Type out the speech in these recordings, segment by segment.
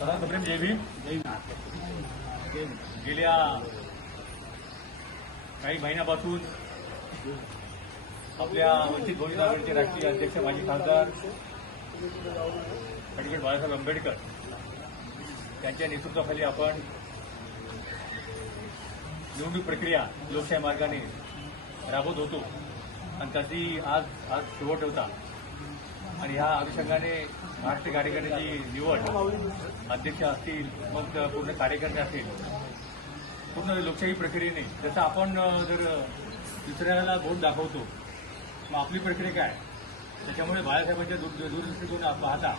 सप्रेम जय भीम. गेल्या काही महिन्यापासून आपल्या वंचित बहुजन आघाडीचे राष्ट्रीय अध्यक्ष माजी खासदार ॲडव्होकेट बाळासाहेब आंबेडकर यांच्या नेतृत्वाखाली आपण निवडणूक प्रक्रिया लोकशाही मार्गाने राबवत होतो आणि त्याची आज शेवट होता. आणि ह्या अनुषंगाने महाराष्ट्र कार्यकारिणीची निवड अध्यक्ष असतील, मग पूर्ण कार्यकर्ते असतील, पूर्ण लोकशाही प्रक्रियेने जसं आपण जर दुसऱ्याला वोट दाखवतो मग आपली प्रक्रिया काय, त्याच्यामुळे बाळासाहेबांच्या दूरदृष्टीकोन पाहता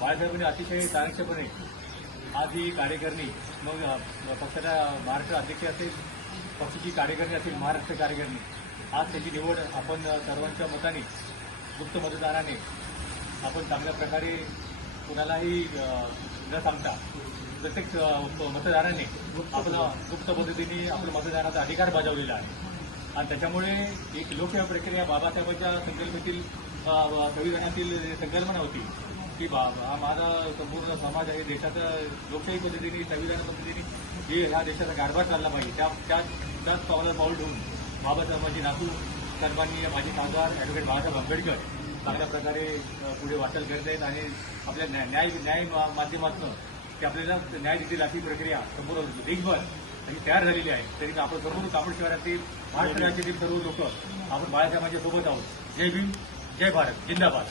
बाळासाहेबांनी अतिशय चाणक्यपणे आज ही कार्यकारिणी, मग पक्षाचा महाराष्ट्र अध्यक्ष असेल, पक्षाची कार्यकारिणी असेल, महाराष्ट्र कार्यकारिणी, आज त्याची निवड आपण सर्वांच्या मताने गुप्त मतदानाने आपण चांगल्या प्रकारे कुणालाही न सांगता प्रत्येक मतदाराने आपला गुप्त पद्धतीने आपल्या मतदानाचा अधिकार बजावलेला आहे. आणि त्याच्यामुळे एक लोकशाही प्रक्रिया बाबासाहेबांच्या संकल्पनेतील संविधानातील संकल्पना होती की हा माझा संपूर्ण समाज आहे, देशाचा लोकशाही पद्धतीने संविधान पद्धतीने हे ह्या देशाचा कारभार चालला पाहिजे. त्याच पाऊल ठेवून बाबासाहेबांची नातू सर्वांनी माजी खासदार ॲडव्होकेट बाळासाहेब आंबेडकर चांगल्या प्रकारे पुढे वाटचाल करत आहेत आणि आपल्या न्याय माध्यमातून की आपल्याला न्याय देतील अशी प्रक्रिया संपूर्ण देशभर तयार झालेली आहे. तरी आपण संपूर्ण कापड शहरातील महाराष्ट्र राज्यातील सर्व लोक आपण बाळासाहेबांच्या सोबत आहोत. जय भीम, जय भारत, जिंदाबाद.